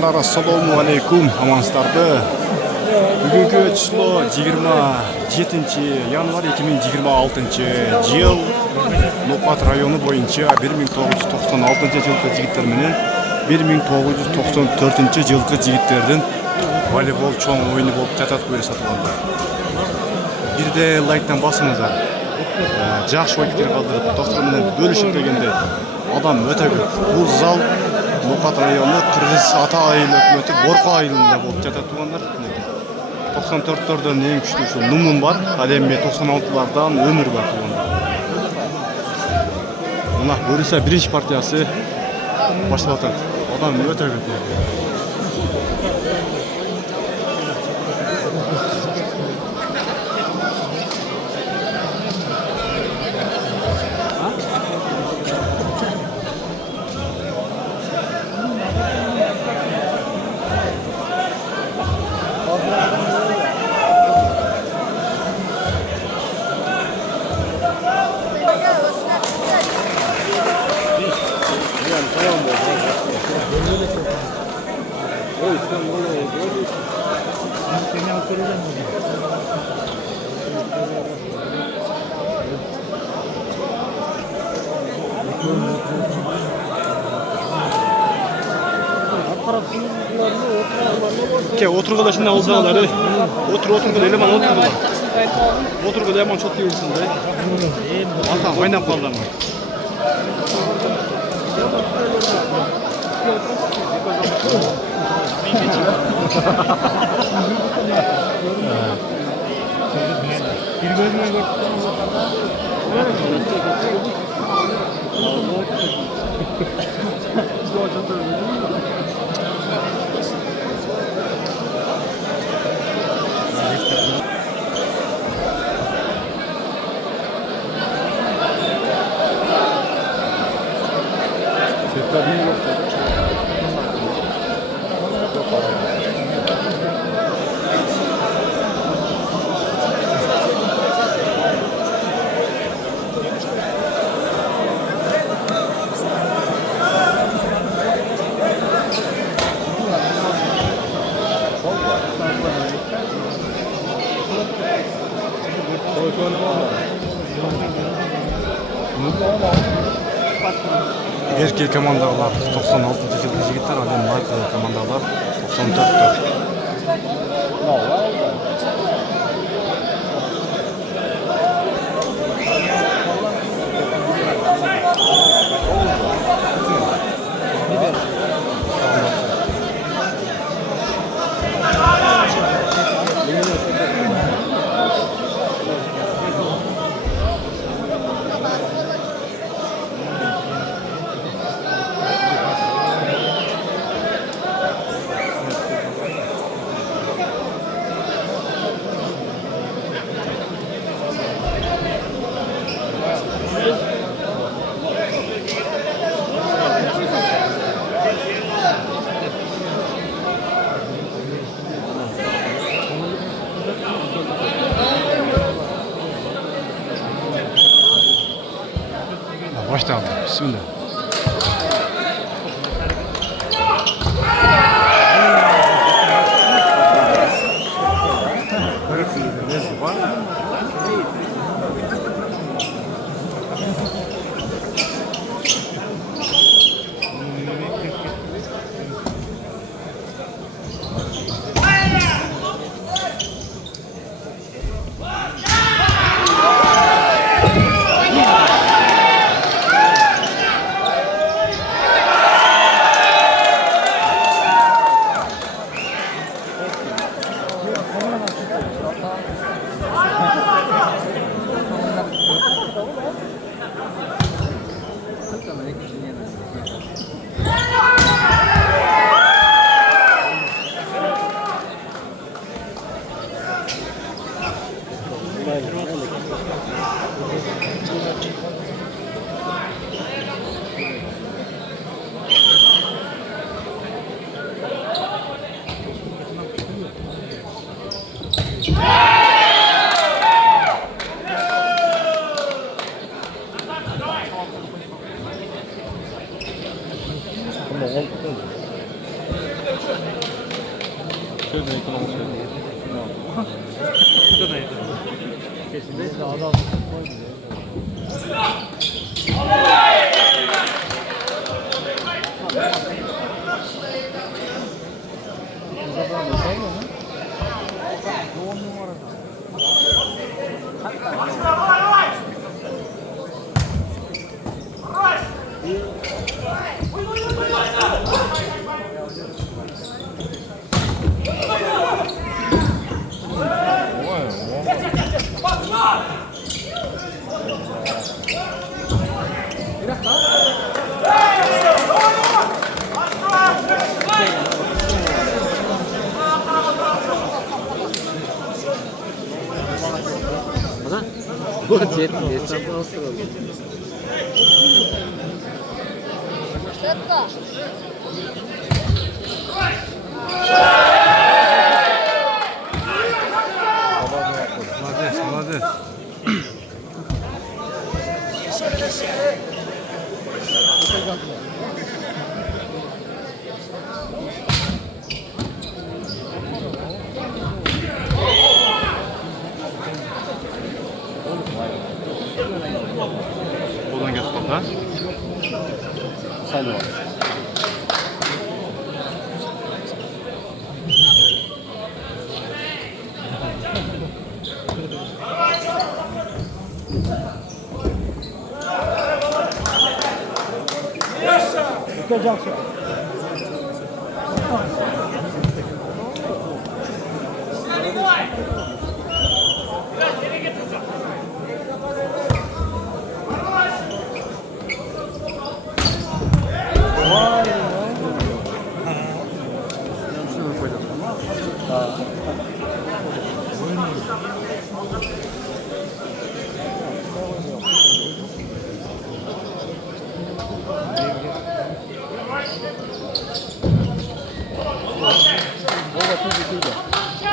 Тыңдармандар, ассаламу алейкум, амансыздарбы. Бүгүнкү число 27 январь 2026 жыл. Нукат району боюнча 1996 жылкы жигиттер менен 1994 жылкы жигиттердин волейбол чоң оюну болуп жатат көрсөтүлгөндө. Бирде лайктан басыңыздар. Жакшы ойкер калдырып, достор менен бөлүшүп дегенде адам өтө көп. Бул зал Нукат району Кыргыз ата айыл өкмөтү Борко айылында болуп жатат тугандар. 94-төрдөн эң күчтүү ушул Нумун бар, ал эми 96-лардан Өмүр бар тугандар. Мына Бориса биринчи партиясы башталып атат. Адам өтө көп. Oturgula şimdi olsaları, oturgula eleman oturgula. Oturgula eleman çok iyi olsun da. Hakan oynayıp kaldı ama. Bir bölüme erkek komandalar 96 жылкы жигиттер, ал эми бар командалар 94. Başlayalım. Bismillah. Şöyle ekran olsun. Kesinlikle adam. Bu jet hesabı Avustralya. Молодец, молодец. Buradan geç bak ha. Sen de var. Tutacaksın.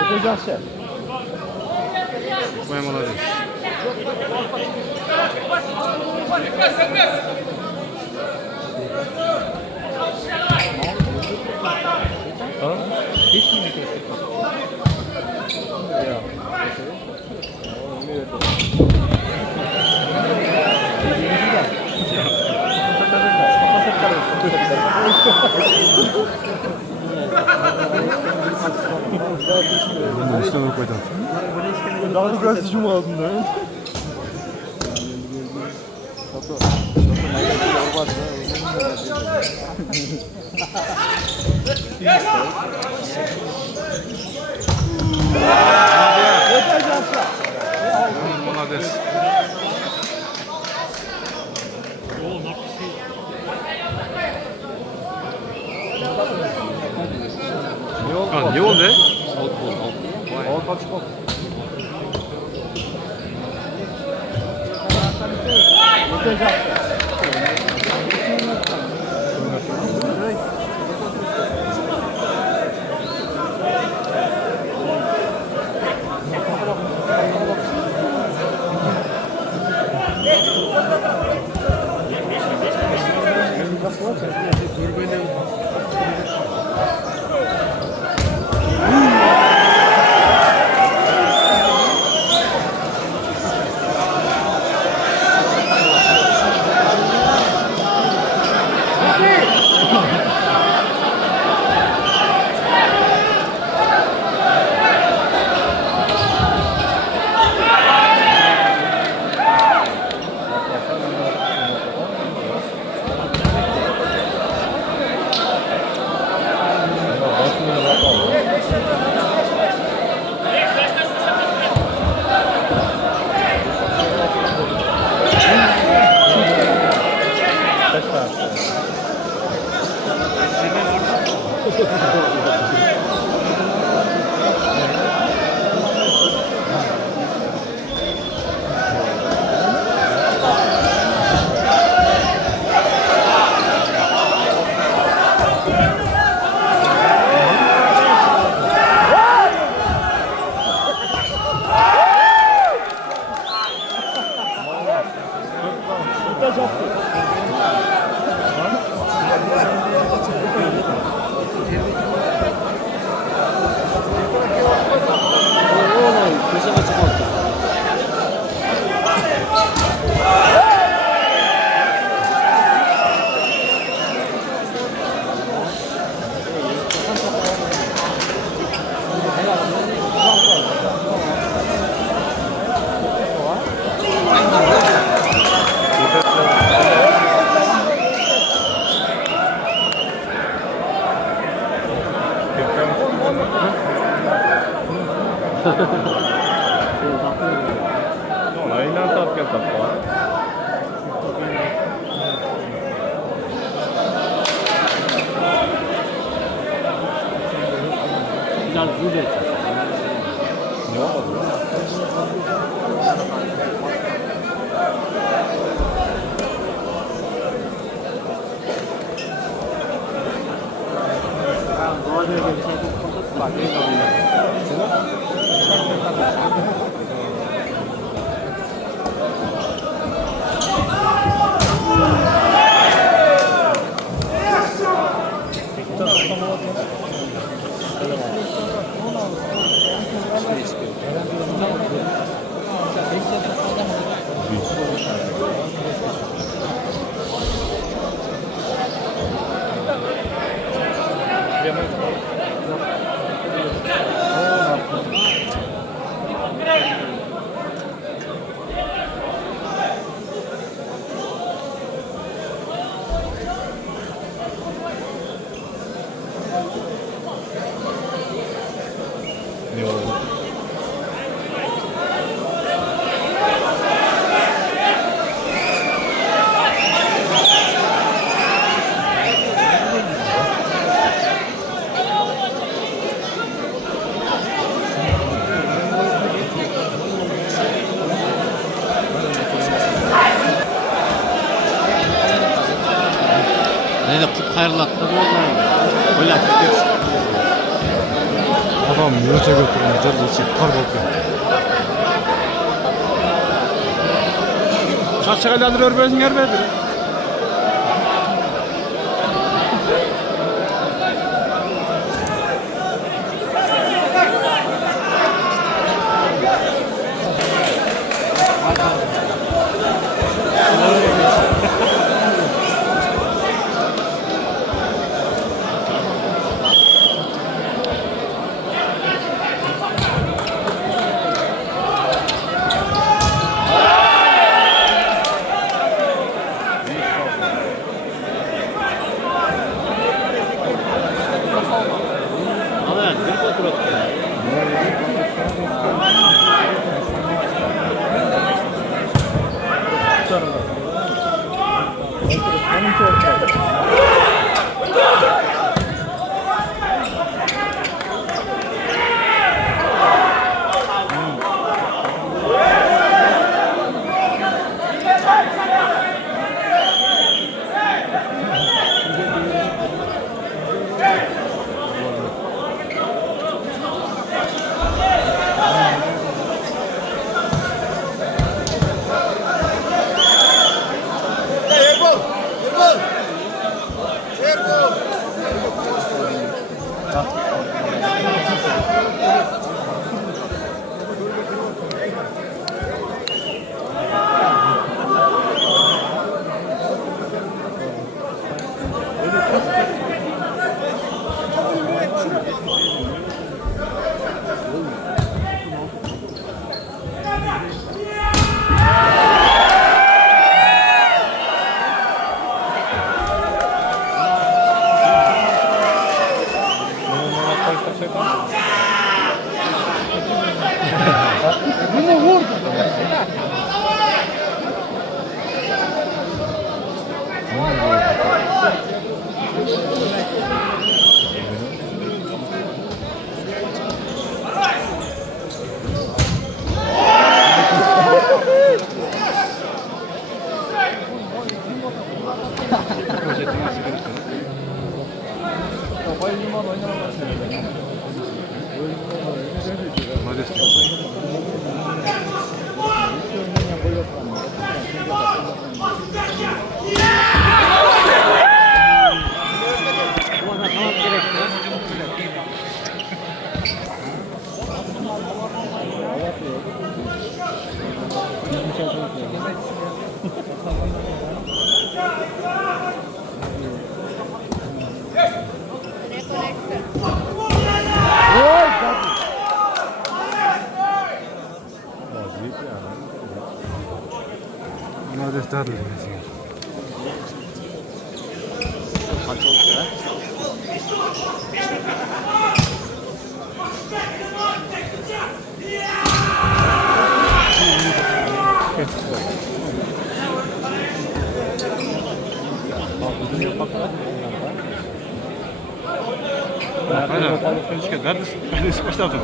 Tutacaksın. Ой, молодец. Hiç mi kestik? Ya. Bunu üstüne koydum. Daha da gaz hücum aldın da. Молодец. А, не oldu? Orta çıkma. Aynen tapken tapma. Final zile. Ne oldu? Ne oldu? Ne de kut hayırlattı mı öyle Adam yürüte götürüyor. Canlı içi kar bakıyor. Çarşıya geldir örbesin yer verdir. Надо старый. Kaç oldu ya? Nerede başladı?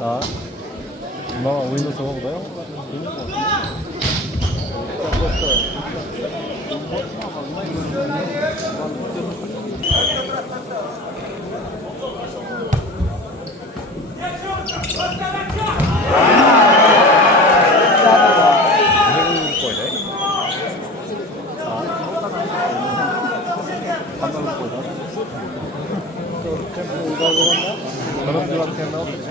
아, 너 오이도 먹어봐요? 사람들한테 나오겠지?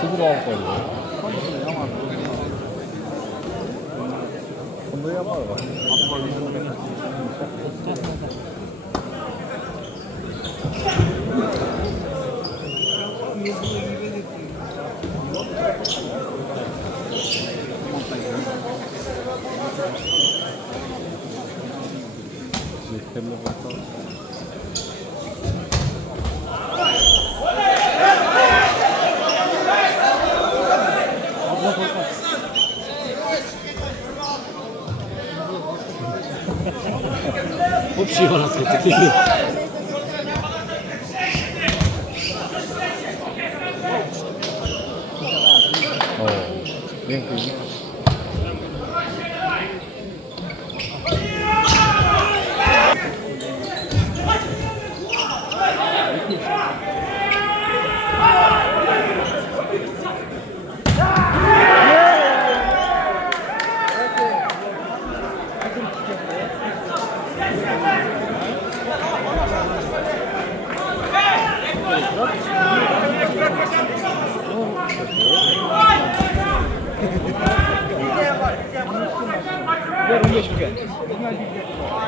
수비로 할 거예요. 건너야 봐요. 없이 일어났을 때 되게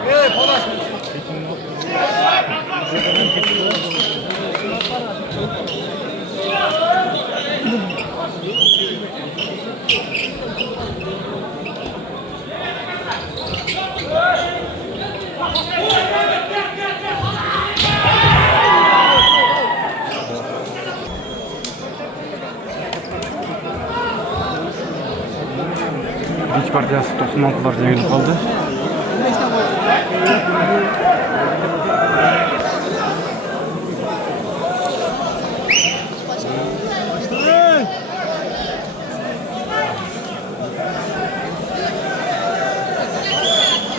네, Birinci partiyası 96'larda yenilip kaldı.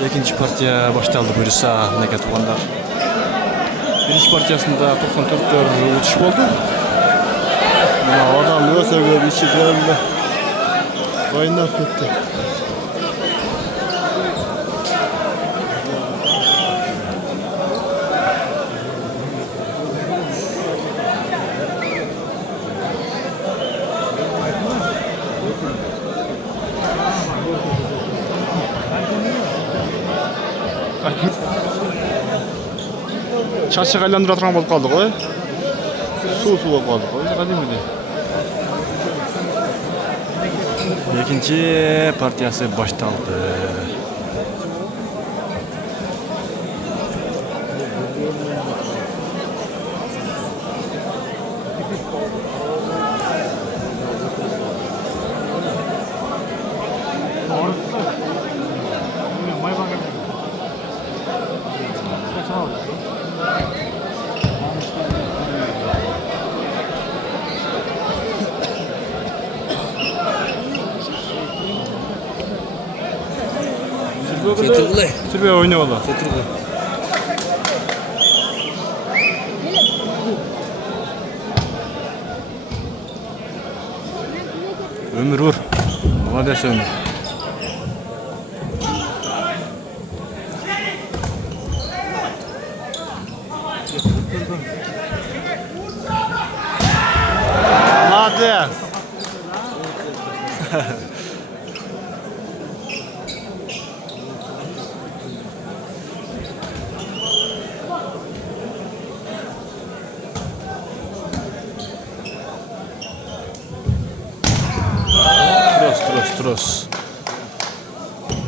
İkinci partiya başlandı buyursa memleket olanlar. Birinci partiyasında 94'tör uçuş oldu. Adam ne seviyor işi geldi. Kaynap gitti. Çarşı aylandıra turgan bolup kaldık oy. Su bolup kaldık oy. Kadimide. İkinci partiyası başlandı. Getirdiler. Türbe oynuyor valla. Getirdiler. Ömür vur. Молодец Ömür. Молодец. Tros.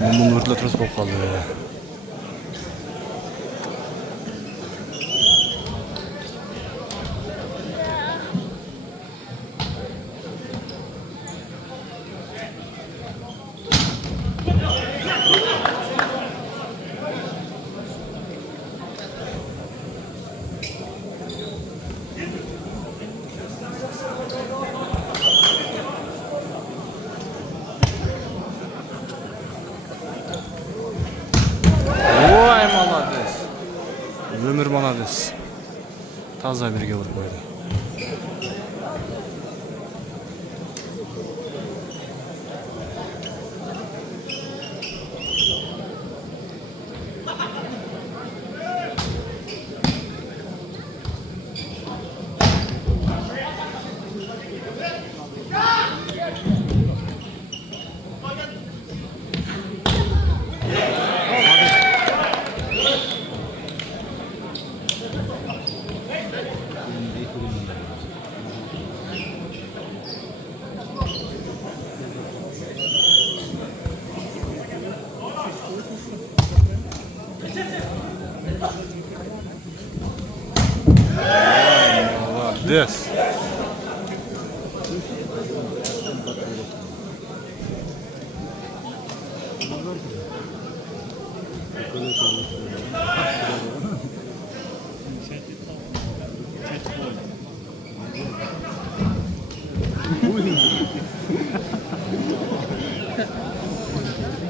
Bunun vurla tros bolup kaldı. Ömür молодец. Таза birге vurup koydu. Молодец.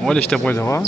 Öyle işte böyle ha.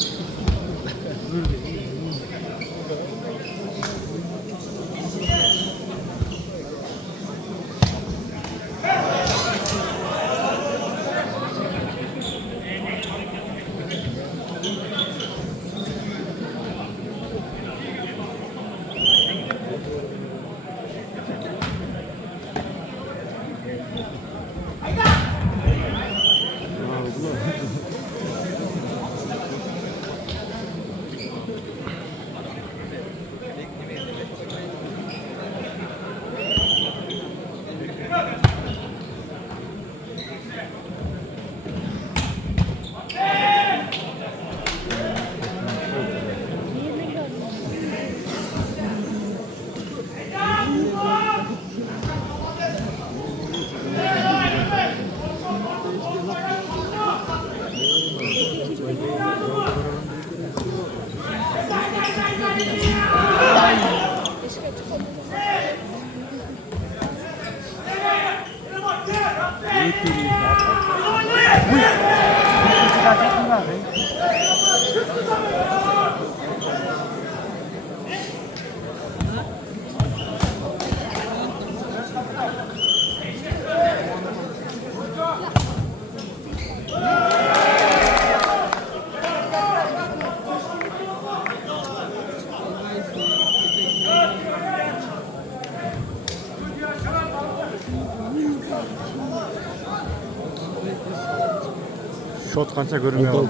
Şot kança görünmüyor Altı,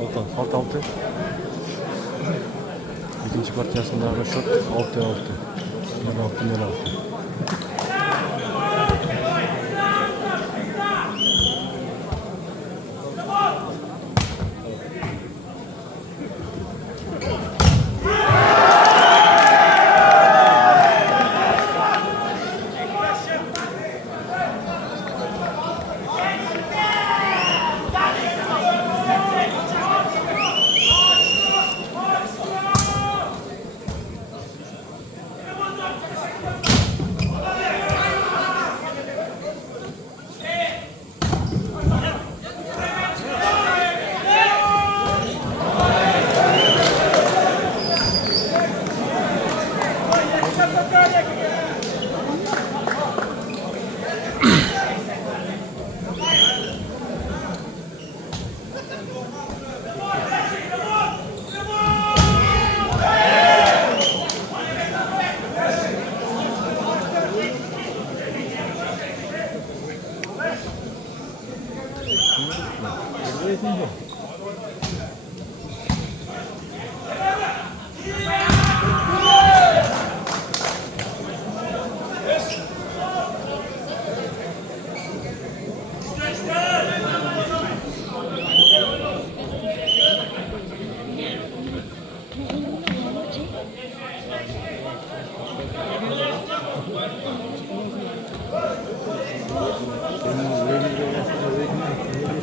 orada. 6-6. İkinci partiyasındağı şot 6-6. 6-6.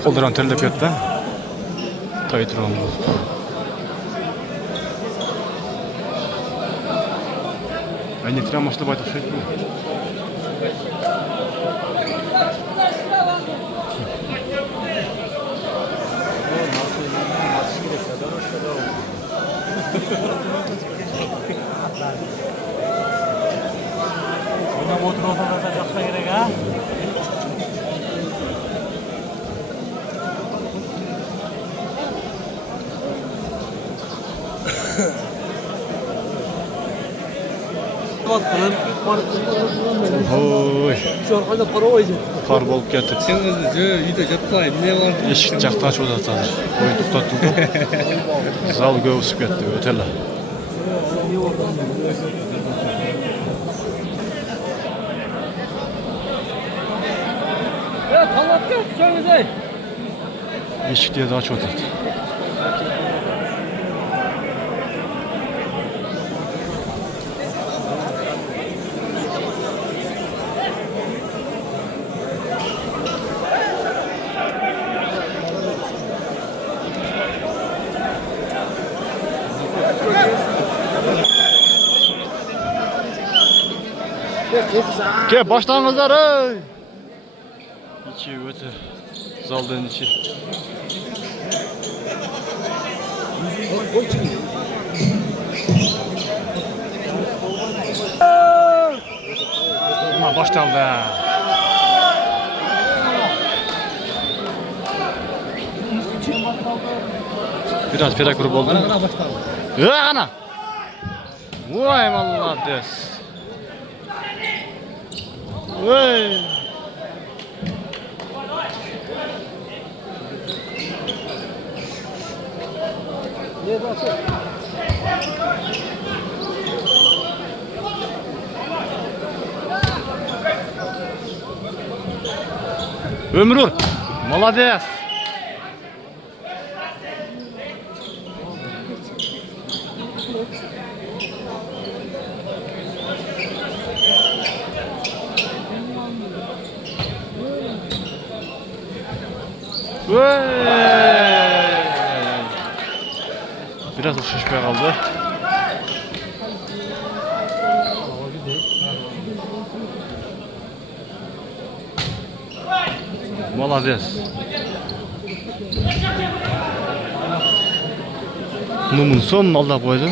Kolduran terlepiyattan taytır oldu. Aynı tren maçlı baytak şey mi? Buna motor olmasa çok da gerek ha. Oy, Şu an hala para oydu. kar bolup ketdi. Sen özü uyda жатпай, эмне бар? Eshik жақты açып жатыр азыр. Oyun to'xtatıldı. Zal көбүсүп ketdi, ötele. Ya talap yok söylesey. Eshikni de açып жатат. Ke başlangıçlar ey. İçi öte. Zaldın içi. Ama başlandı. Biraz feda grup oldu. Ya ana. Vay Allah des. Vay. Ömrür. Молодец. Biraz uçuşmaya kaldı. Молодец. Нумун сонун алдап койду.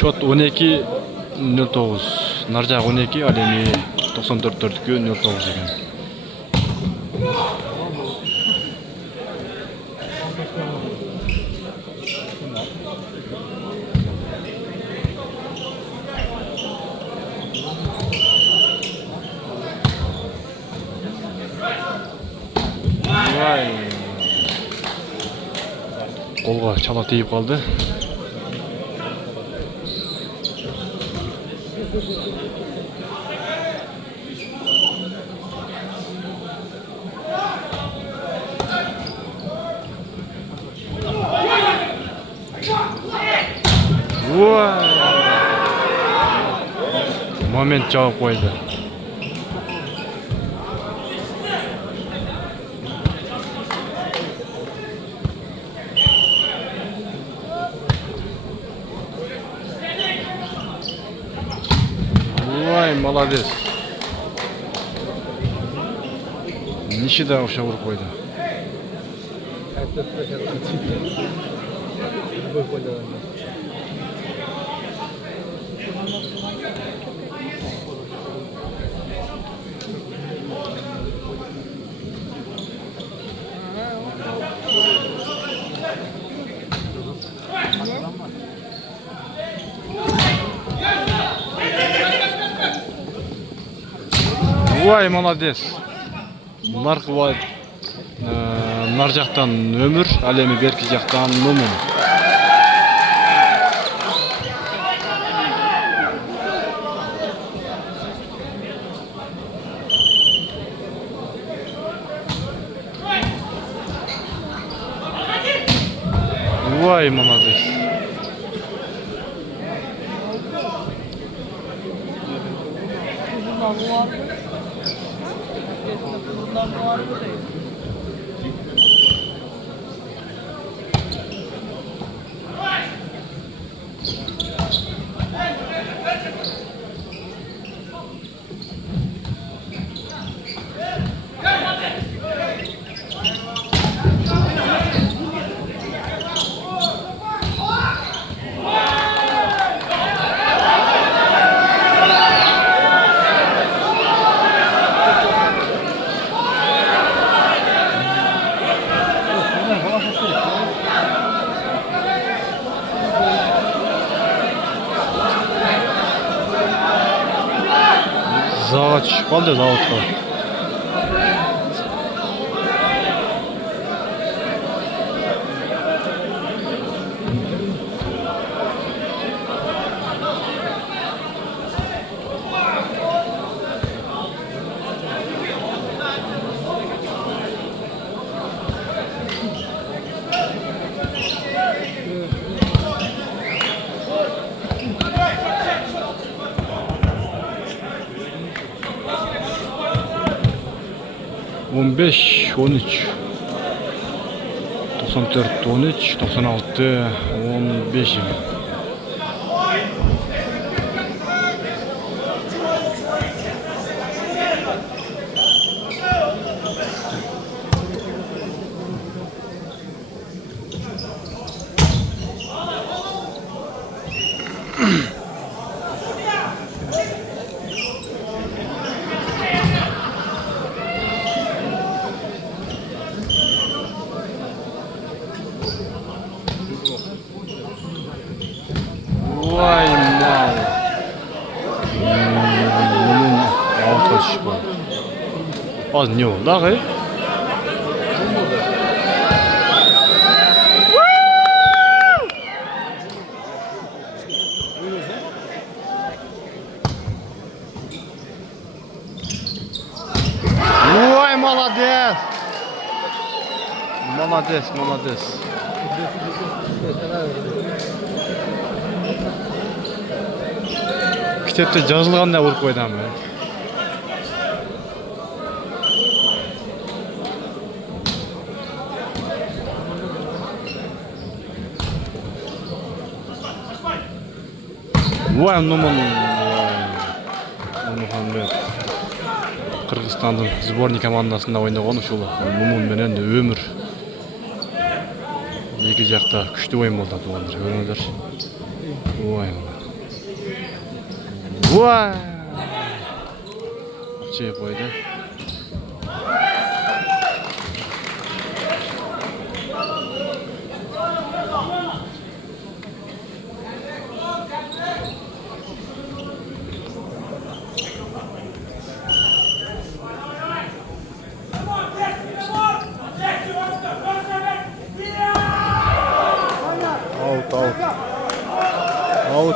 Şot 12-09. Narjak 12, al эми 94-4-кө 09 экен. Колго чала тийип калды. Момент жауап койду. Ой, молодец. Нишида вообще уруп койду. Ой, молодец. Нар жактан өмүр, ал эми берки жактан Нумун. Ой, молодец. Завод түшүп калды, заводко. On beş, 13, 94, 13, 96, 15. Vay mal. Bunun altı çıkma. Az ne oldu ağay? Vay молодец. Молодец, молодец. Kitapta жазылганда уруп койдум. Vay Numan. Muhammed. Kırgızstan'ın sbornik komandasında oynagan uşul. Numan menen Ömür. İki jakta күчтүү oyun boldu tuğandır. Görüngler. Vay. Vay. Şey koydu.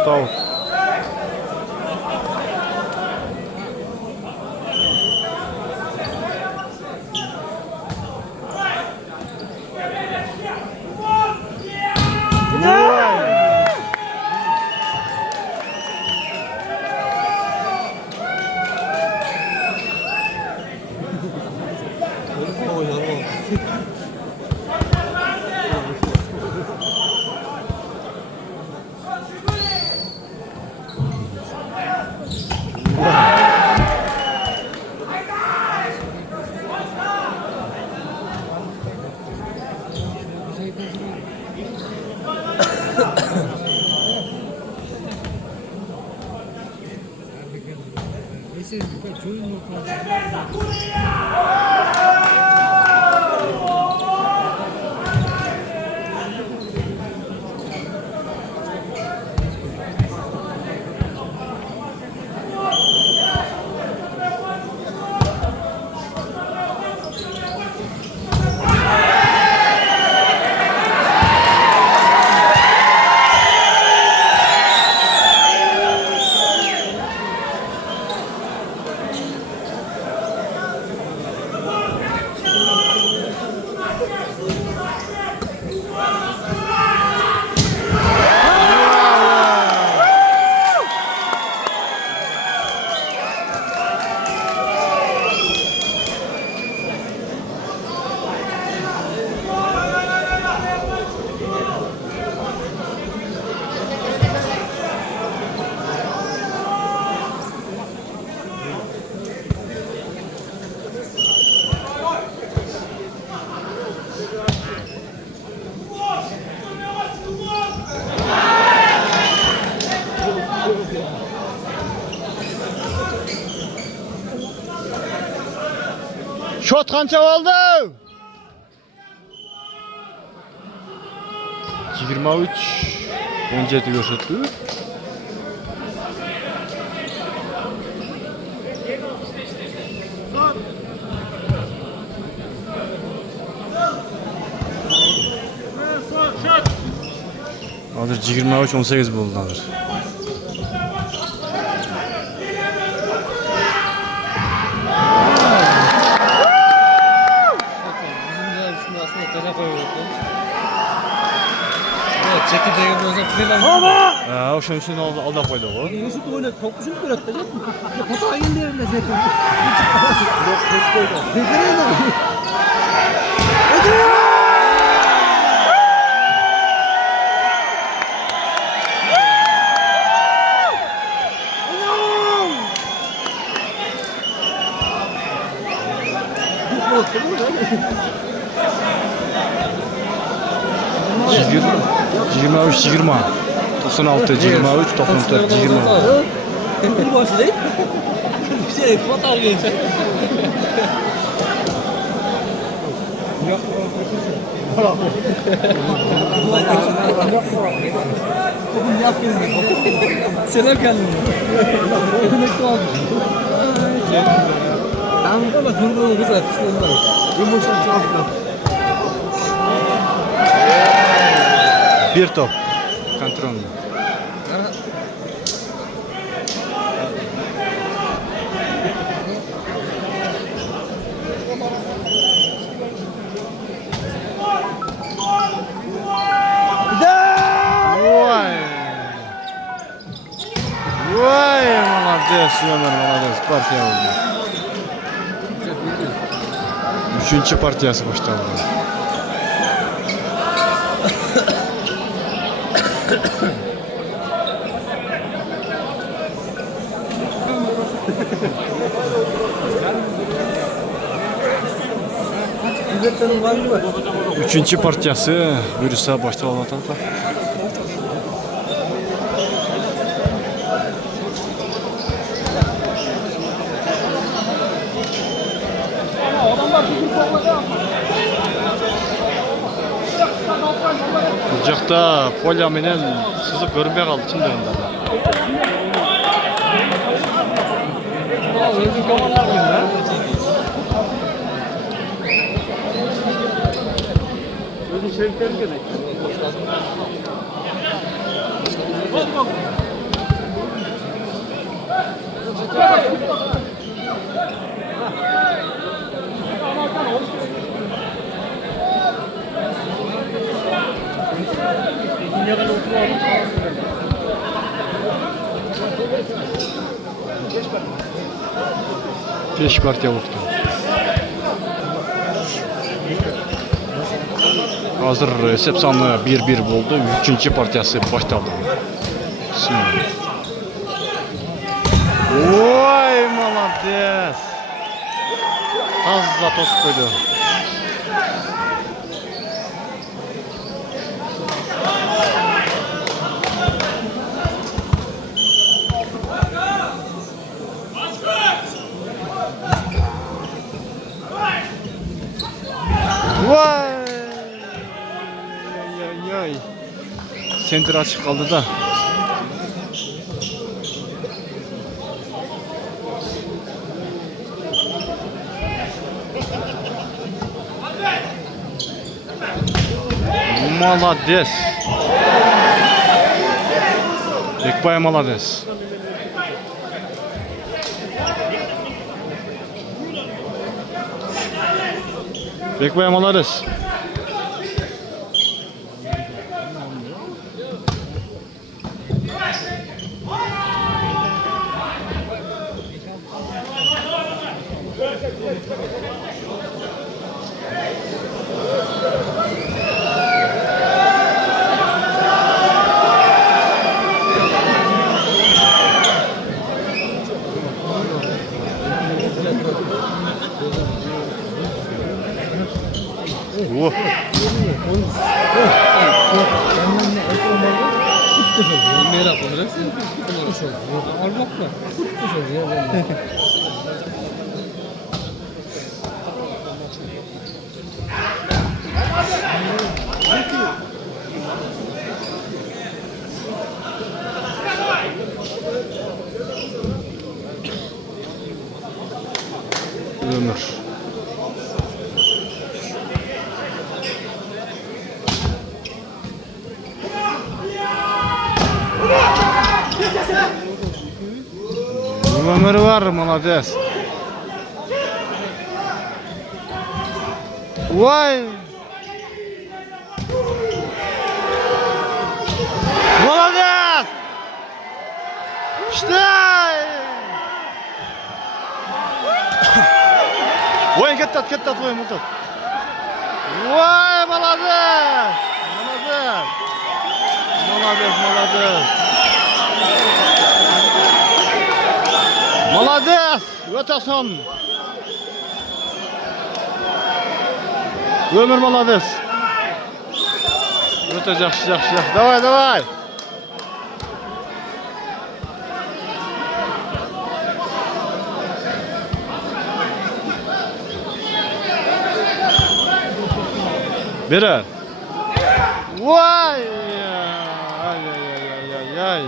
Out. Şot kança oldu? 23 17 gösterdi. Hazır 23 18 buldu hazır. Çekirdeği bozak falan. Oşun üstüne alda koydu o. Yusuf oynadı. Topçunu bıraktı. Hata geldi yerine zaten. Yok, tek koydu. Tekrar da. Yirmi 96 23 94 20. Bu başı değil. Bir şey fotoğraf gelecek. Selam kendine. Emekli oldum. Tamam bak durduğunu kız at. Yumuşak çaldı. Bir top. Kontrol. Vay молодец, Ömer молодец. Partiya oldu. Üçüncü partiyası başladı. Gazetenin var mı? Üçüncü partiyası buyursa başta anlatan da. Bucakta polya menen sızıp görünmeye kaldı şimdi onda. Beş partiya vurdu. Hazır hesap sanı 1-1 oldu. Üçüncü partiyası başladı. Bismillah. Oy молодец. Таза toz koydu. Vay! Ay. Center açık kaldı da. Молодец. Bekbay молодец. Bekbay молодец. Oh. Merak olacaksın. Almak mı? Ömür. Ömür var, молодец. Vay. Молодец. İşte. Oyun kettat oyun mutlu. Vay молодец. Молодец. Молодец! Öteson. Ömür молодец. Öte yaxşı. Давай. Biri. Vay! Ay.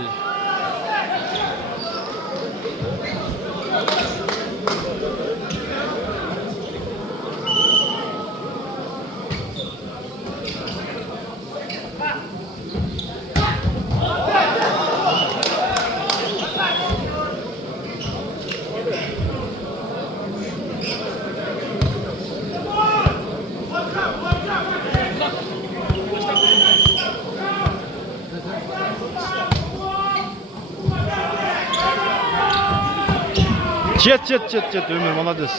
Çet Ömür молодец.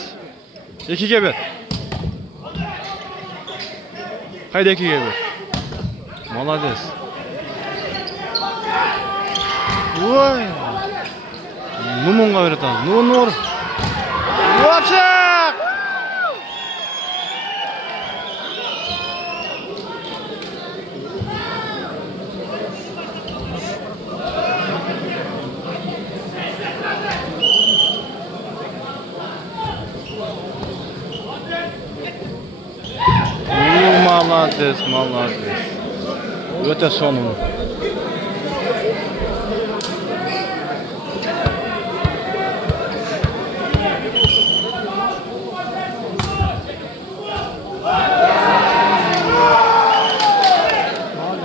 2'ye 1. Haydi 2'ye 1. Молодец. Vay. Numunga veretan. Nur. Vapşak. Молодец, молодец. Öte sonun.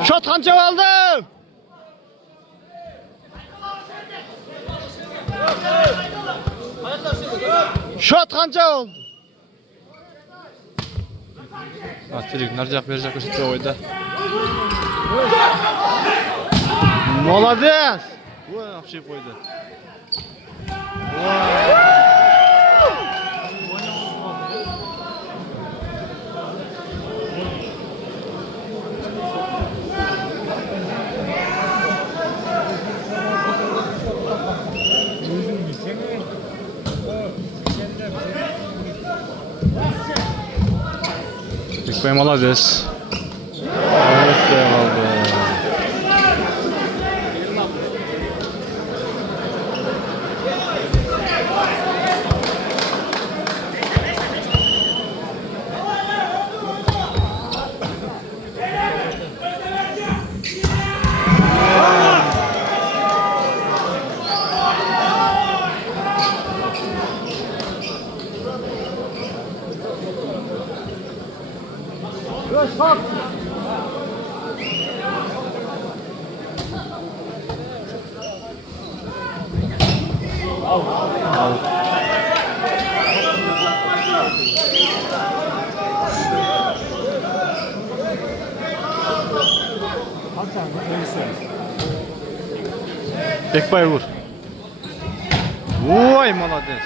Şot kança aldı. Şot kança oldu. Atırık narcak verecek üstü oyda. Молодец. Ой, вообще koydu. Bekbay молодец. Evet devaldı. Bekbay vur. Oy молодец.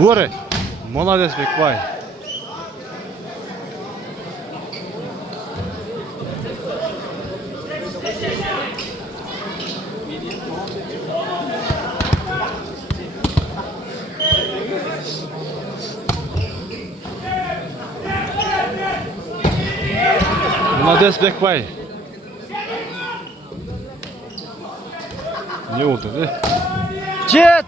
Vur. Молодец Bekbay. Молодец Bekbay. Ne oldu be? Jet!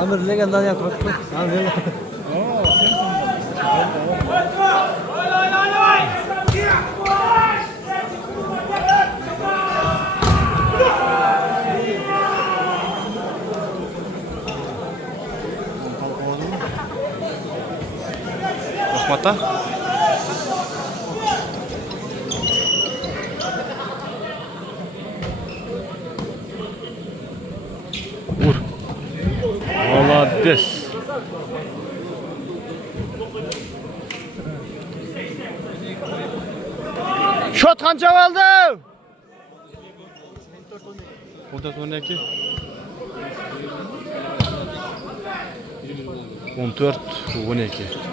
Amir legendan yapmak. Amir. Rahmatda. Vur. Молодец. Şot qancha oldu? 14-12. 14-12.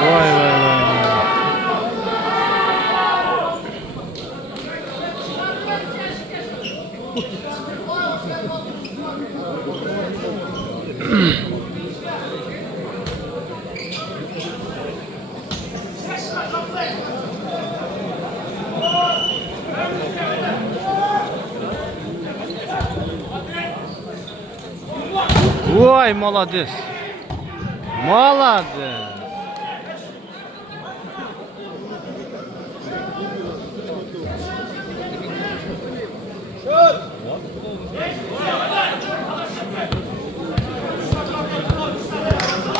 Vay vay vay. Vay молодец. Молодец.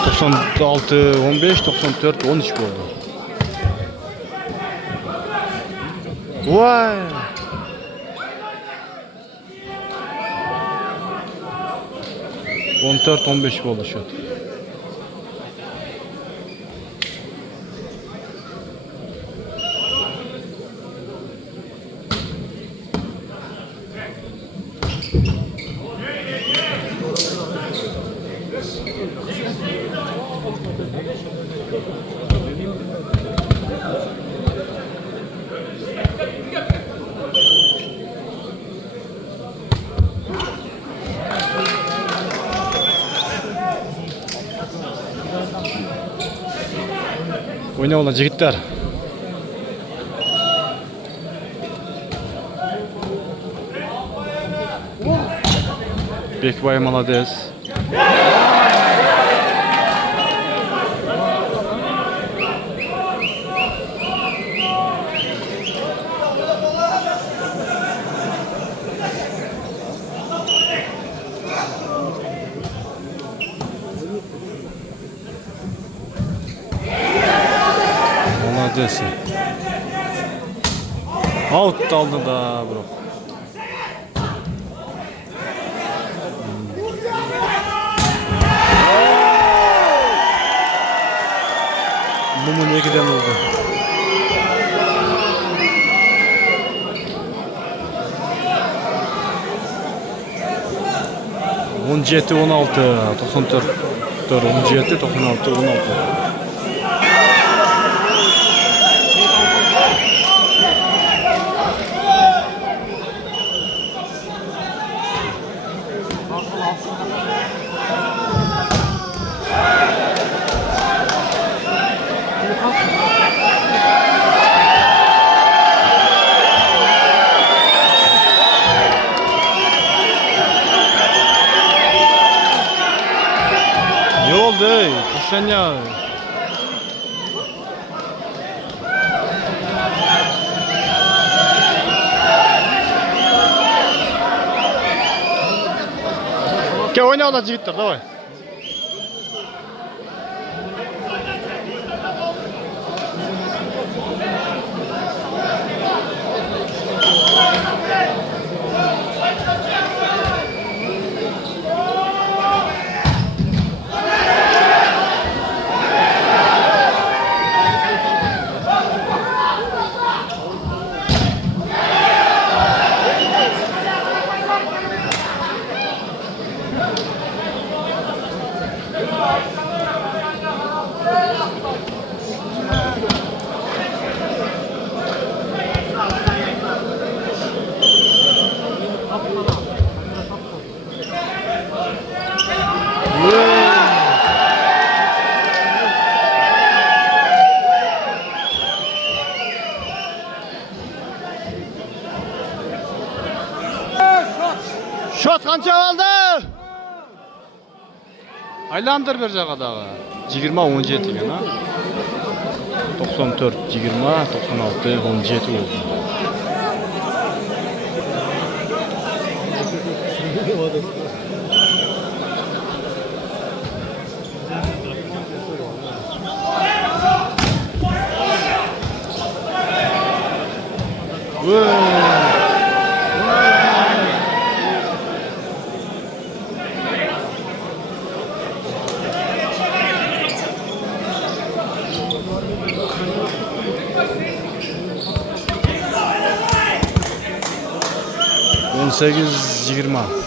Doksan altı 15, 94 13 oldu. Vay. On 14-15 oldu şut. Oyna olan jigitler. Bekbay молодец. Молодец. Аут aldı da bro. Mumun ikiden oldu. On 17 16 94 17 96 16. Ne oldu? Sen ya. Gel oyna ona jigitler, давай. Saat qancha oldi? Aylantir bir joqadaga. 20-17 ekan, ha. 94, 20, 96, 17 oldu. On 8-20.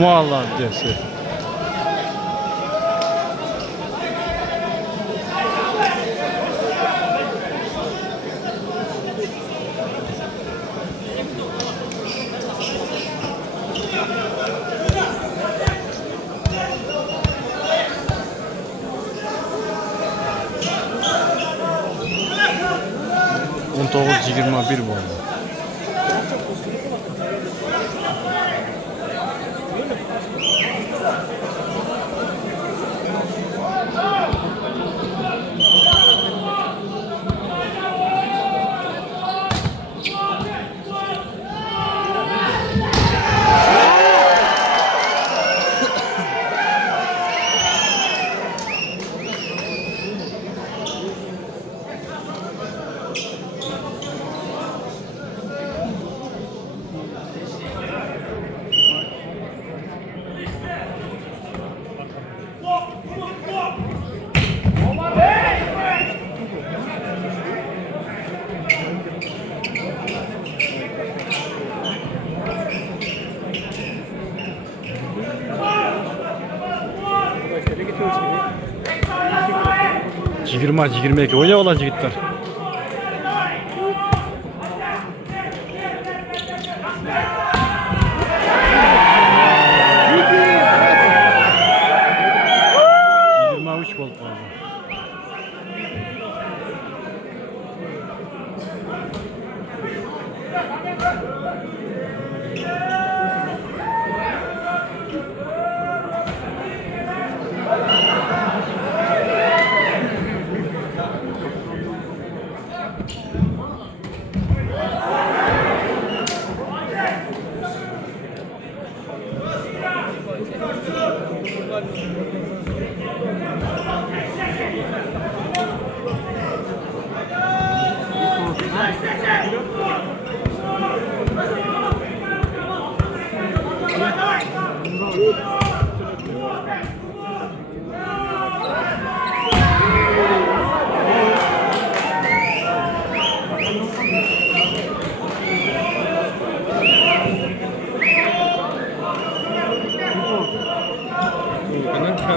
Vallahi dese. On 9-21 bu arada. Yigirma 22 oynay olan yigitlar. Yigirma 3 bo'lib qoldi.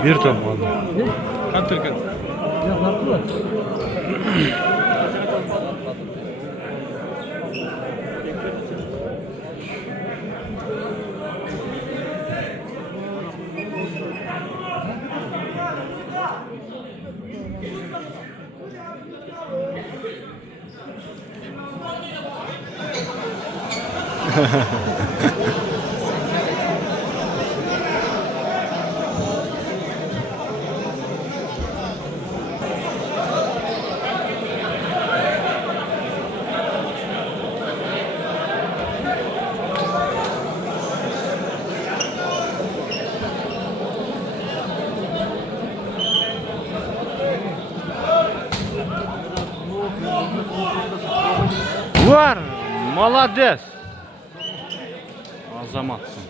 Bir top oldu. Katırkın. Ya haklı. Var, молодец. Azamatsın.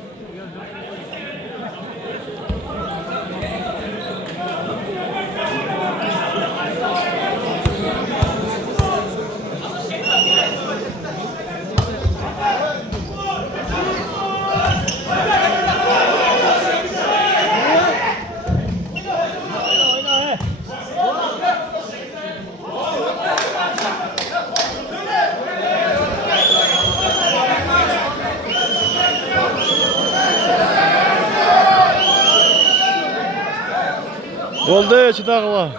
Oldu çıdağıla.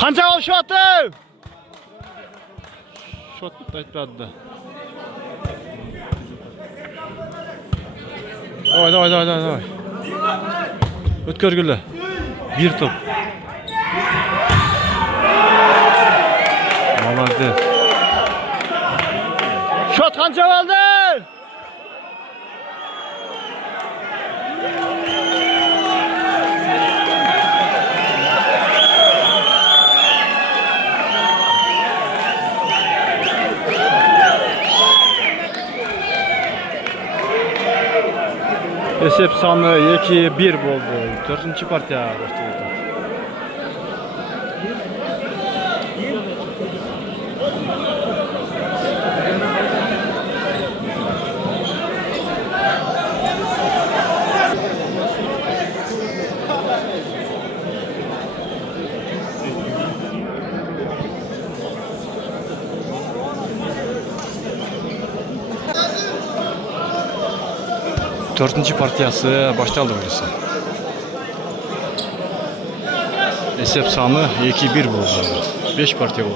Kanca ol şotu. Şot etmedi. Давай. Ötkür gülle. Bir top. Молодец. Şot kanca oldu. Esep sonu 2-1 oldu. 4-cü partiya başladı. Dördüncü partiyası başladı birisi. Esep sonu 2-1 oldu. 5 partiya oldu.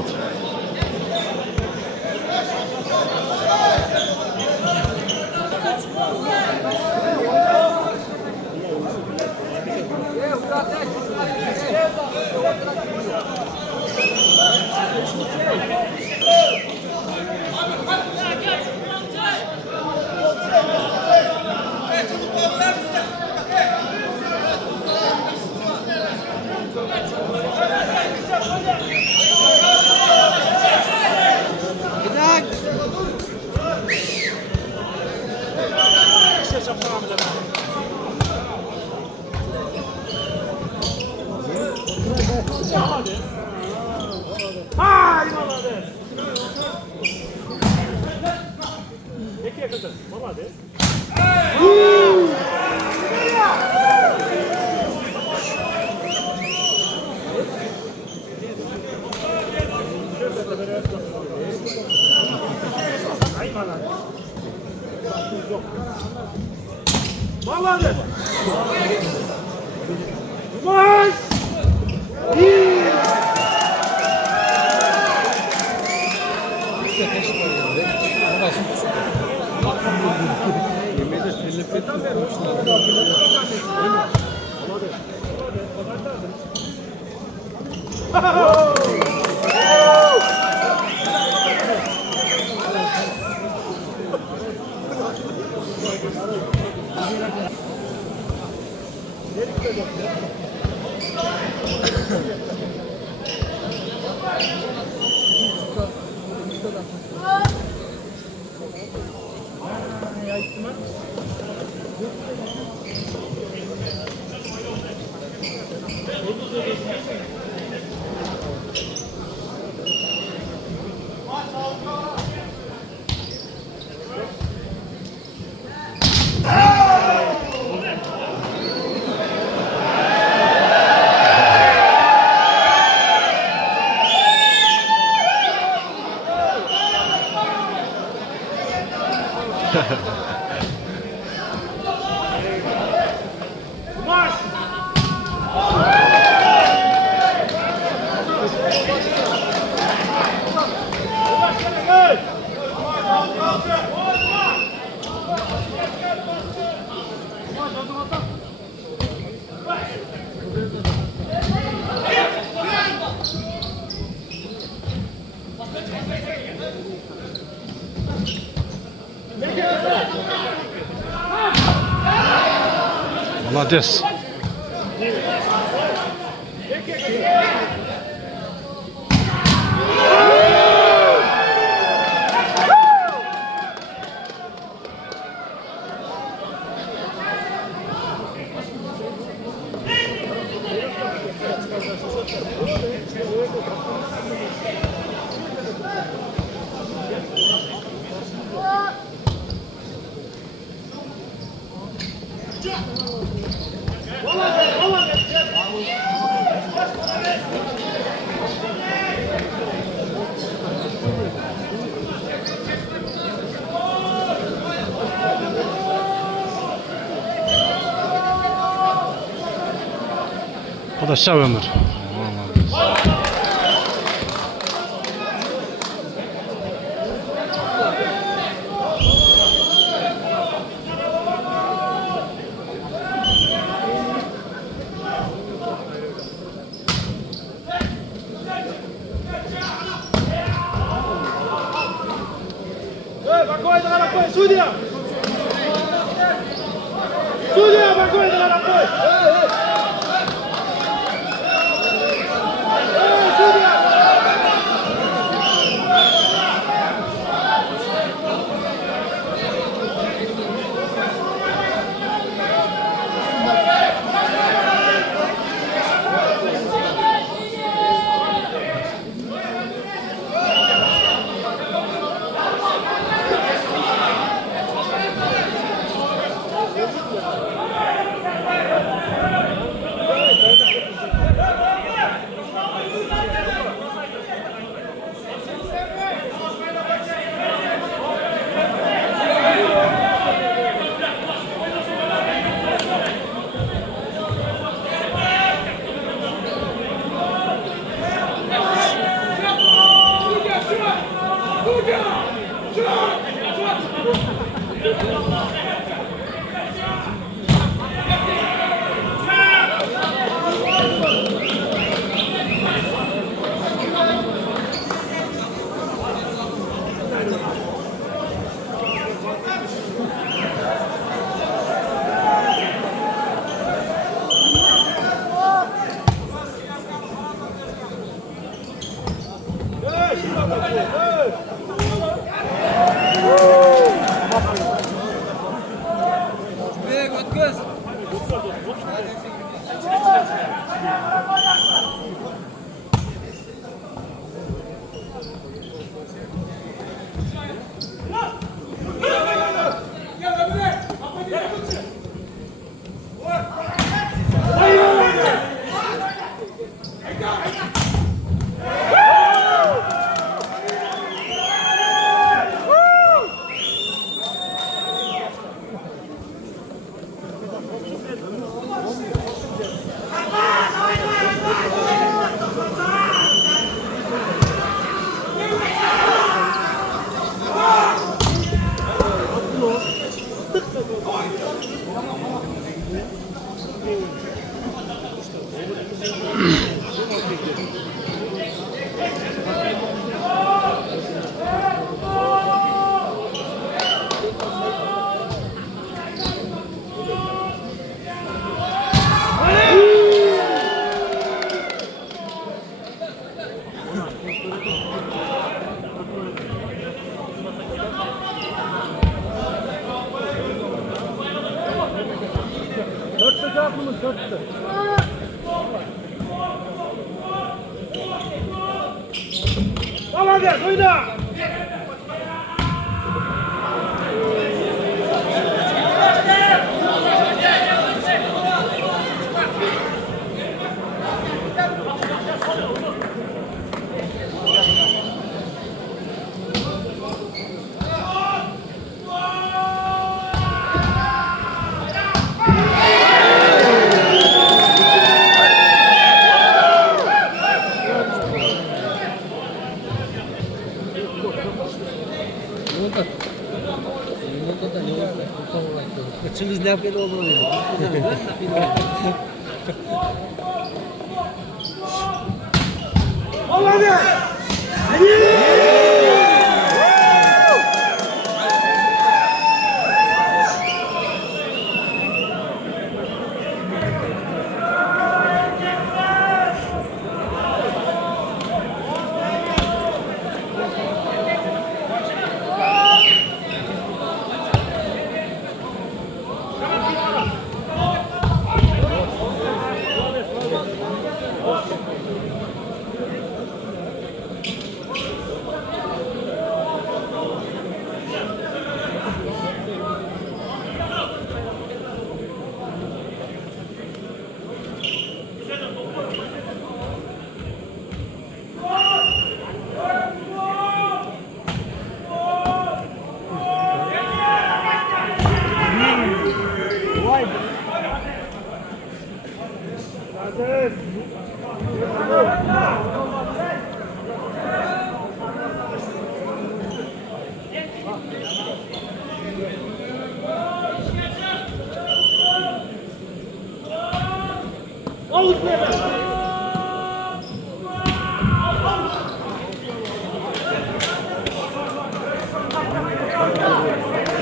Молодец. Bu da şah ömür. Судья! Судья, какой это рабой? Çınız lafeli olur öyle. Allah'ım!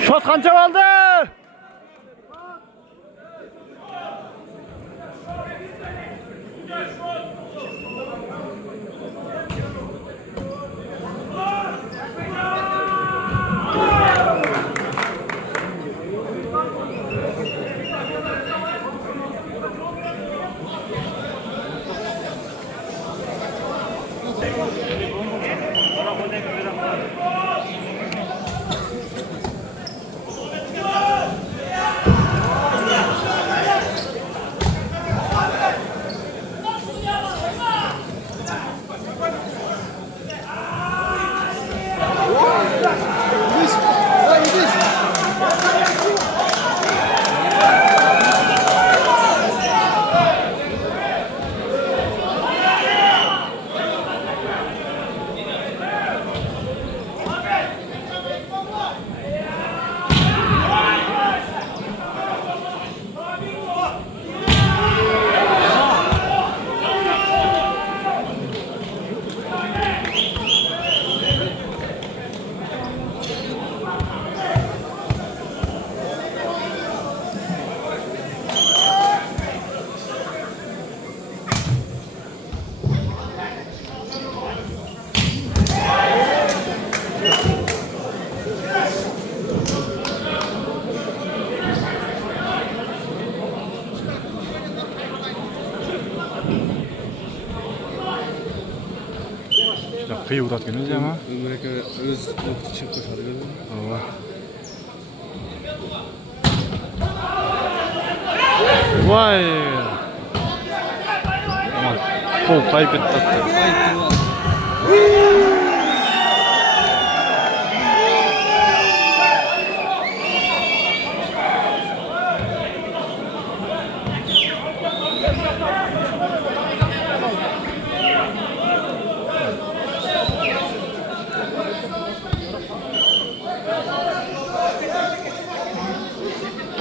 Şot qancha oldu? Kıyı uğratkenimiz ama. Ömreke öz nokta çıkıp koşar gördün mü? Allah. Vay. Aman. Kol kayıp etti attı.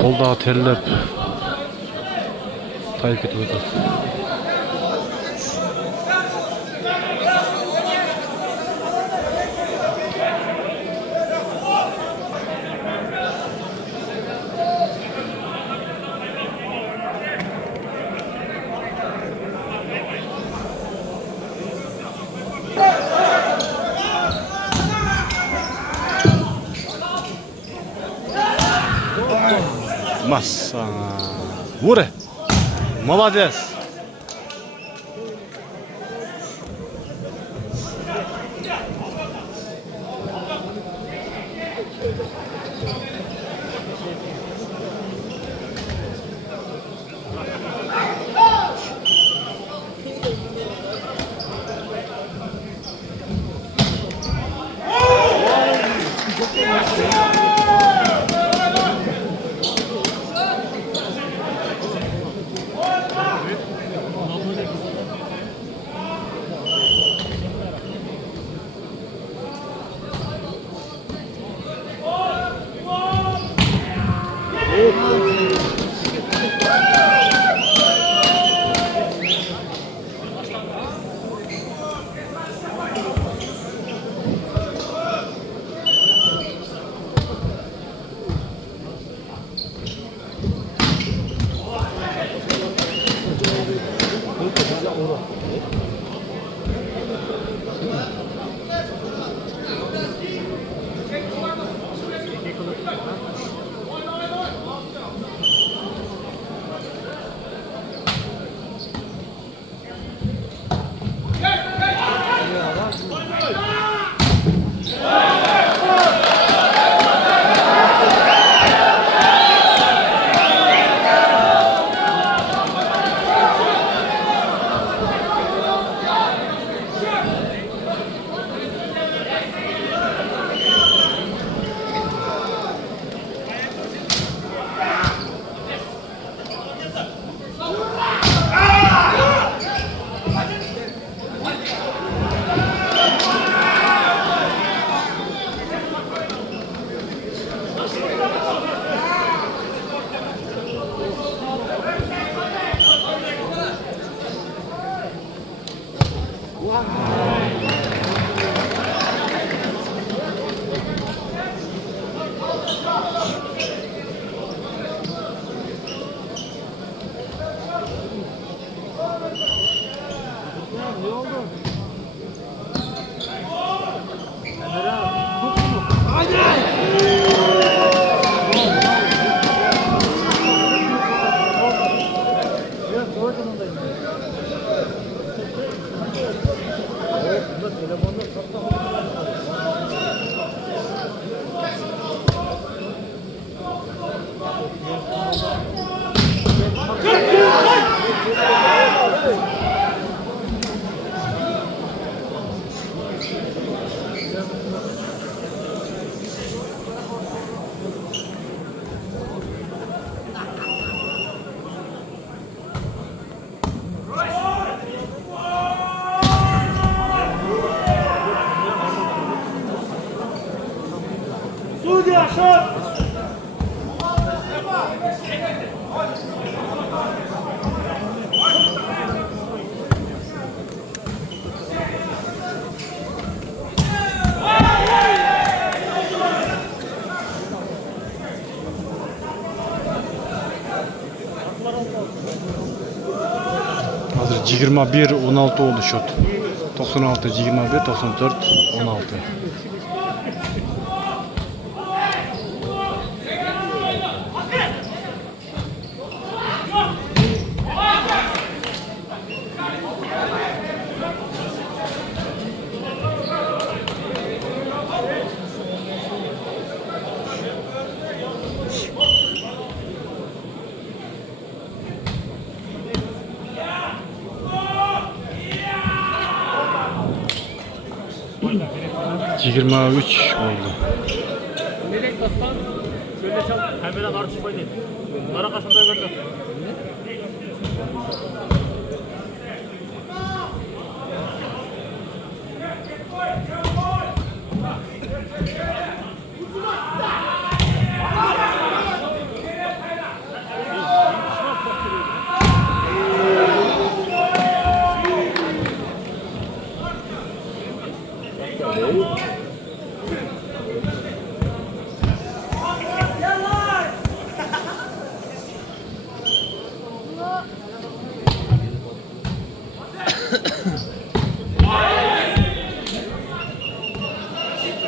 Kol daha terlep. Kayıp etti attı. Massa. Vur. Молодец. Ne oldu? Hadi! Evet, doğru konumdayım. Evet, bunda telefonda sakla. Hazır 21-16 oldu şut. 96-21, 94-16. Yigirma üç oldu. Melek Aslan şöyle çal hemen tartışmaydı. Bunlara kaçında verdi.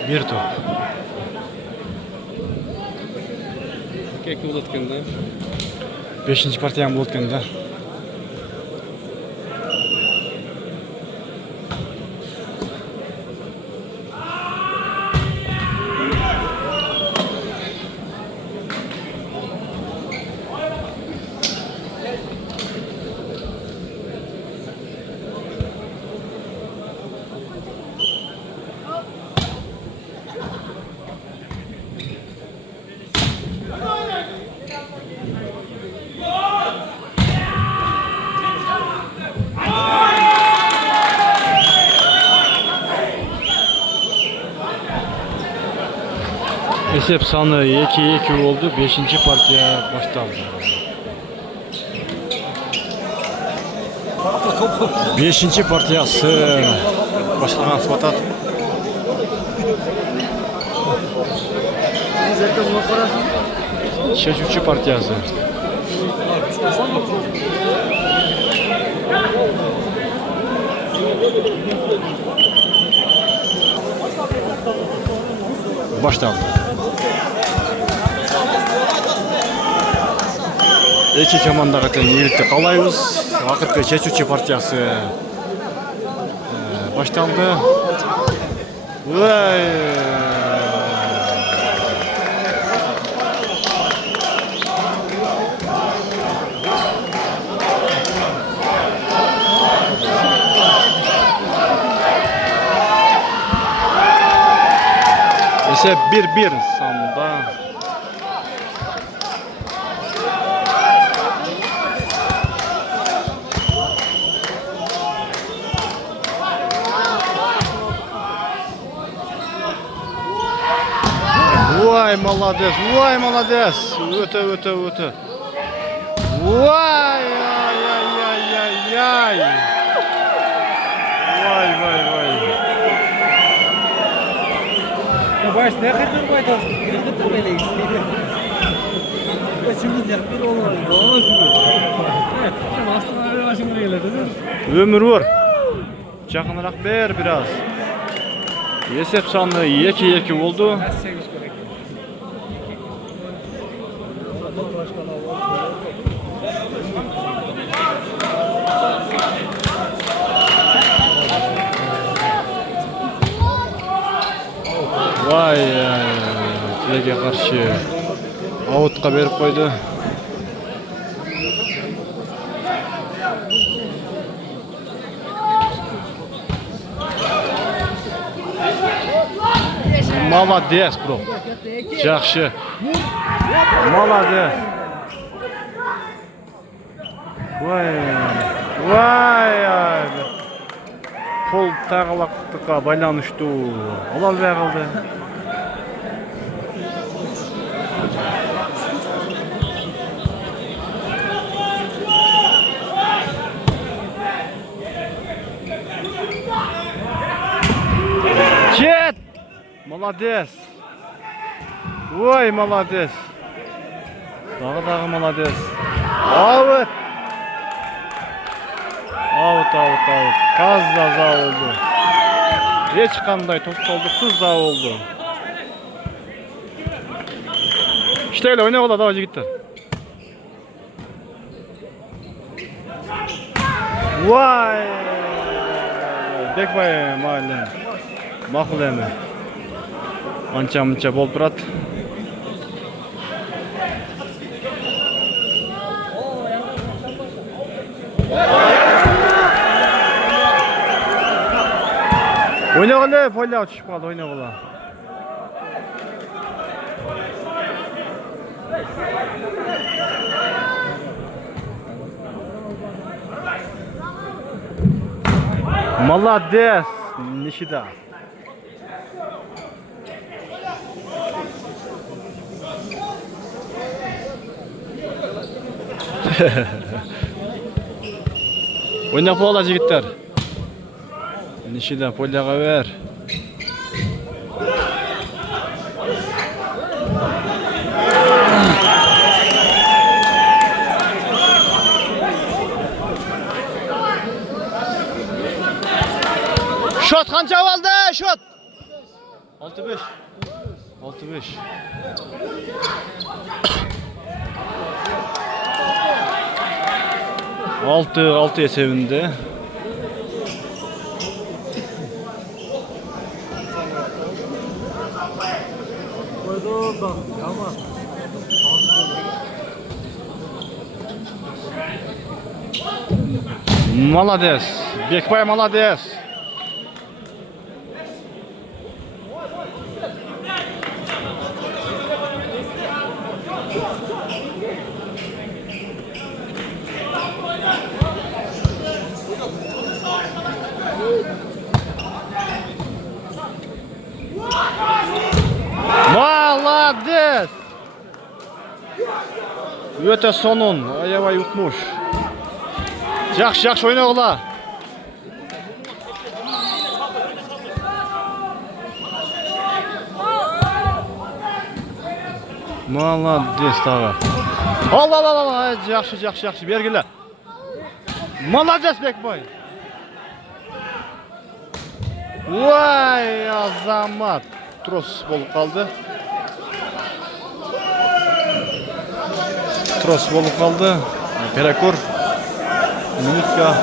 Bir top. Kekli uzatkanda. 5. partiyam bo'layotganda. Esep sanı 2-2 oldu. 5. partiya başlandı. 5. partiyası başlanan Suatat. Zerka buna parasın. 3. partiyası. Başlandı. İki komandaga тең ийгиликти каалайбыз. Акыркы чечүүчү партиясы башталды. Esep 1-1 sonunda. Vay молодец, vay молодец. Öte. Vay ay. Vay. baş ne kadar koydun? Girdi de böyle işte. Şimdi yapıyor olur. Doğru şimdi. Aslında öyle başım buraya geldi. Ömür var. Жақынырақ бер biraz. Есеп саны 2-2 oldu. Vay Tilege karşı outqa berip koydu. Молодец, bro. Жақсы. Молодец. Vay. Pol tağlaqtıqa байланышты. Алалбай қалды. Ket! Молодец. Ой, молодец. Дағы молодец. Аут. Таза за oldu. Hiç qanday to'xtaldiqsiz za oldu. İşte öyle oyna ola davacı gitti. Vay. Bekbay mahallen. Maqul emi. Ancha-muncha bo'lib turadi. Oynag'ala, polya tushib qoldi, oynag'ala. Молодец, Nishida. Oynab qo'yinglar yigitlar. Nishida polyaga ver. Shot qancha oldi? Shot. 6-5. 6-5. Altı esevinde. Молодец. Bekbay молодец. Молодец. Öte sonun ayava yutmuş. Yaxşı oyna ola. Молодец tağı. Allah. Yaxşı. Bergile. Молодец Bekbay. Vay azamat. Tros bolup kaldı. Perakur. Minutka.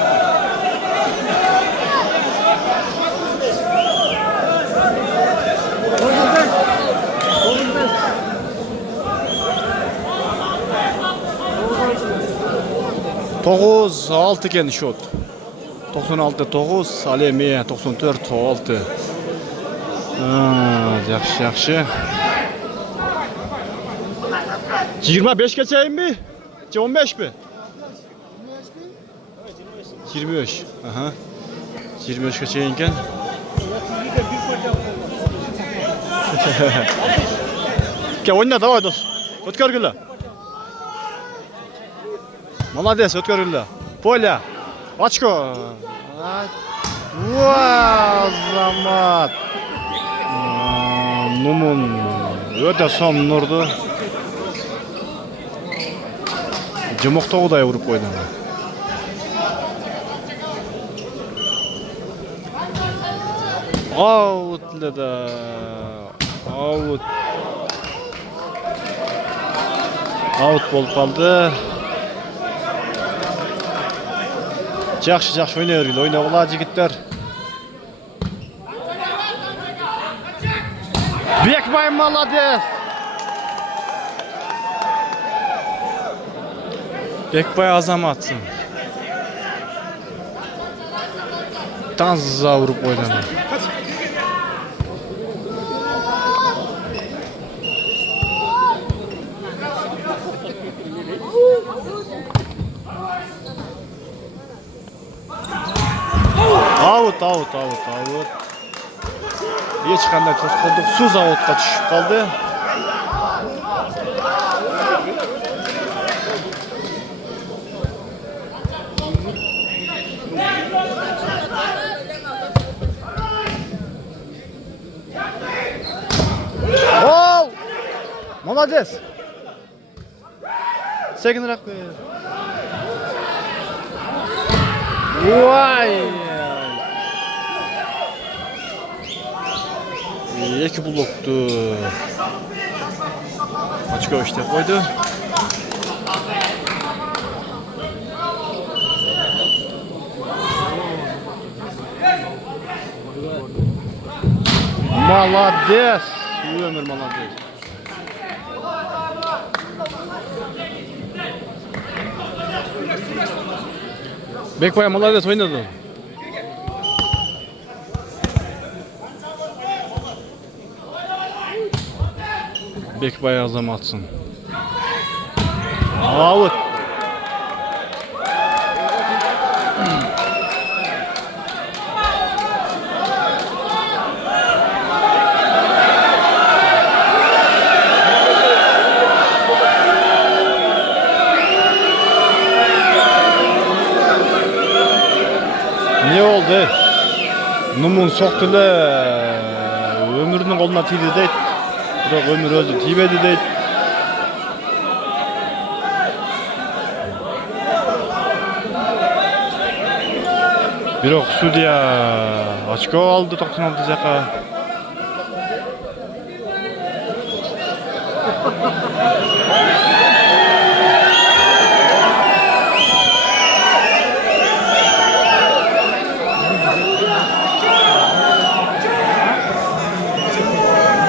Toğuz 6 ekan shot. 96-9, Alemiye 94-6. Yaxşı. 25 geçeyim mi? 15 mi? 25. Aha. 25 geçeyinken. Gel oyna davay dost. Ötkör gülle. Молодец, ötkör gülle. Polya. Açko. Vay, zamat. Numun öte somnurdu. Jumoktoğuday vurup koydu. Outleda. Out. Out bolup kaldı. Жақшы ойнай ойнағыла жігіттер. Бекбай молодец. Бекбай азаматсың. Таза ұрып ойнады. Out. Ешқандай тосқолдықсыз аутқа түсіп қалды. Гол! Молодец! Сегінірек бе. Уай! Екі блокты очко іштеп қойды. Молодец! Өмір молодец! Бекбай молодец ойнады. Бекбай азаматсың. Аут. Ne oldu? Numun soqtылы өмірінің қолына тиді дейді. Бірақ өмір өзі тибеді дейді. Бірақ судья очко алды тоқтамды жаққа.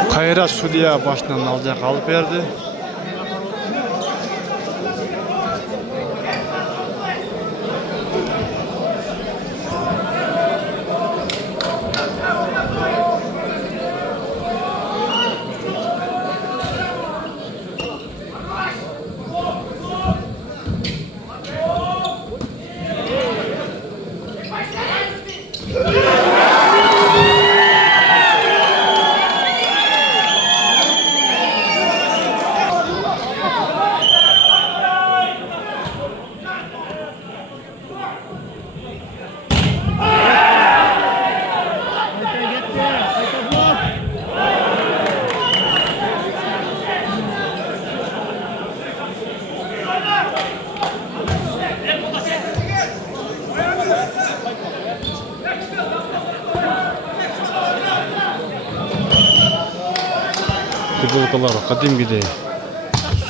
Қайра судья башынан ал жаққа алып берді. Футболкалар кадимгидей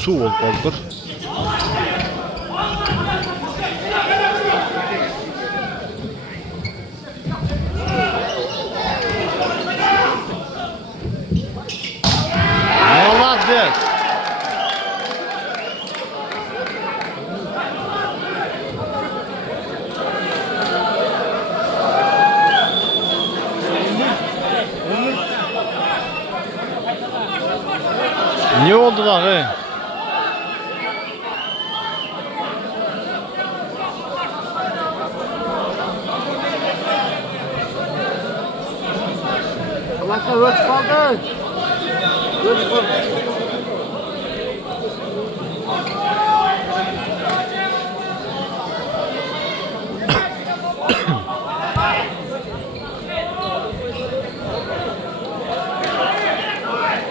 суу болуп калдыр. Молодец! Ne oldu dağı? Allah'ta öç kaldı. Öç kaldı.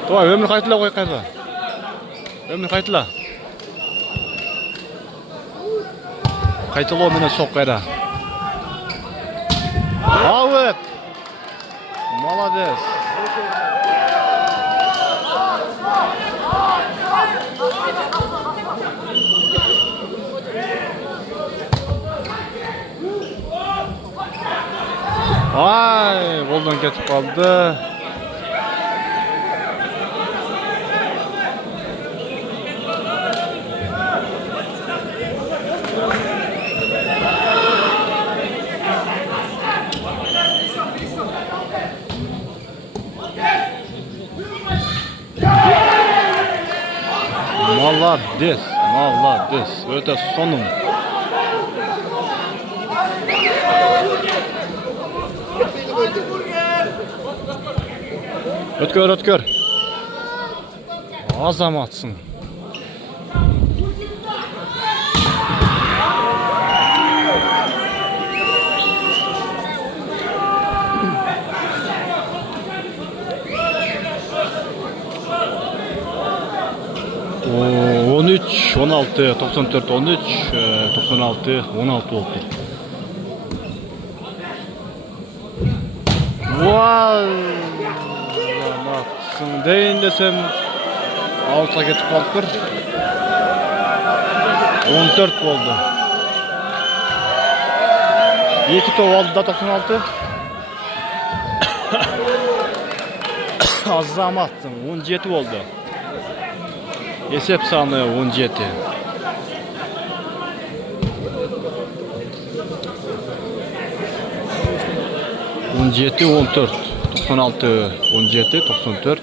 Давай, ömür qaytla qo'y qayta. Ömür qaytla. Qaytalo meni soq qayda. Out. Молодец. Ay, goldan ketib qoldi. Молодец, молодец. Öte sonum. Ötkör, ötkör. Azamatsın. O 13, 16, 94, 13, 96, 16 oldu. Vay! Zamatsın deyin desem out'a ketip kalıptır. 14 oldu. 2 top aldı da 96. Azamatsın 17 oldu. Esep sonu 17. On 17, 14, 96, 17, 94,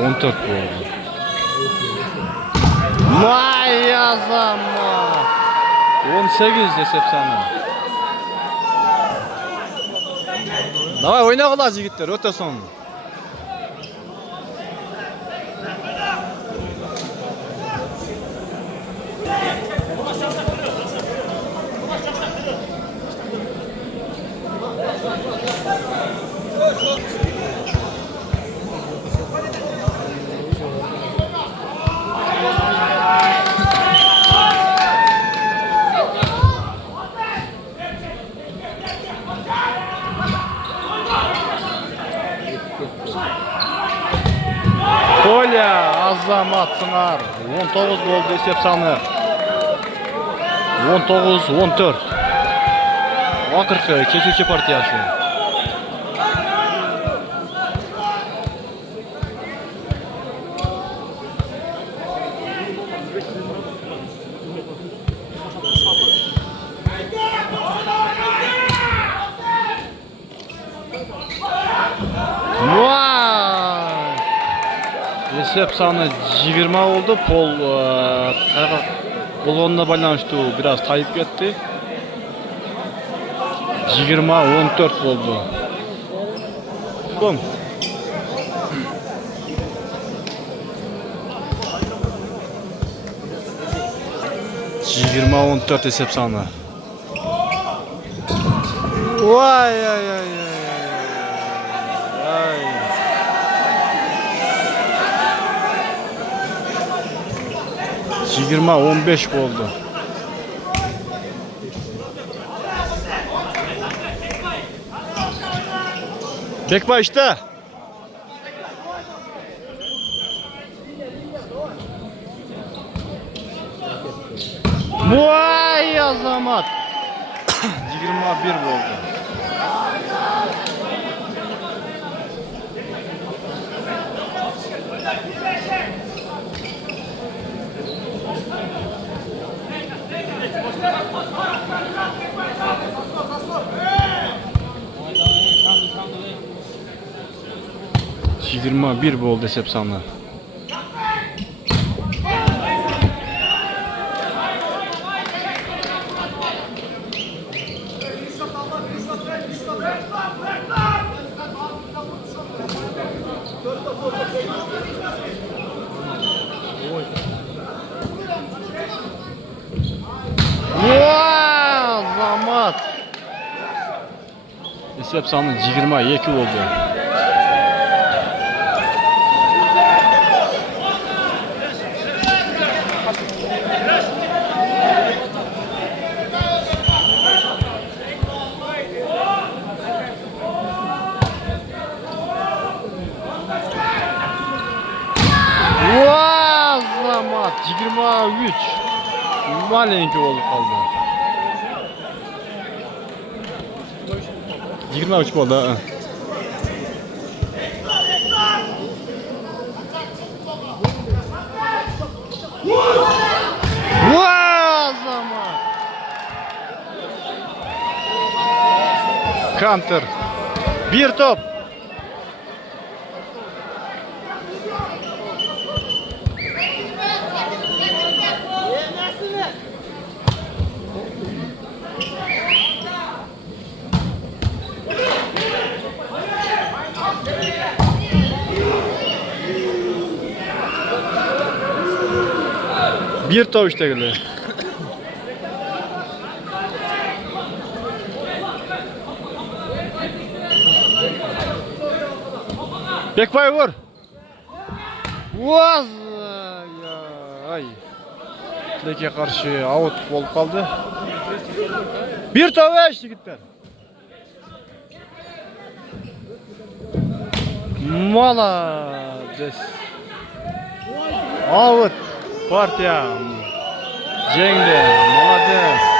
14 oldu. Vay azama! 18 esep sonu. Davay oyna qilasiz yigitlar, o'ta son. Kolya Azamatsınlar 19 oldu esep sonu 19 14 Akırkı keçici partiyası. Esep sonu 20 oldu. Pol balonuna байланыштуу biraz tayıp gitti. 20 14 oldu. Bum. Yigirma 14 esep sonu. Vay ay ay ay. 20-15 oldu. Bek başta. Vay azamat. 21 oldu. Yigirma bir oldu esep sonu. Wow, zamat. Esep sonu 22 oldu. Malenki olup kaldı. 23 oldu ha. Vay zaman. Counter. Bir top. Bir top işte geliyor. Bekbay vur. Vaz ya ay. Tilek'e karşı out olup kaldı. Bir top işte gittiler. Молодец. Out. Partiya. Jengde. Молодец.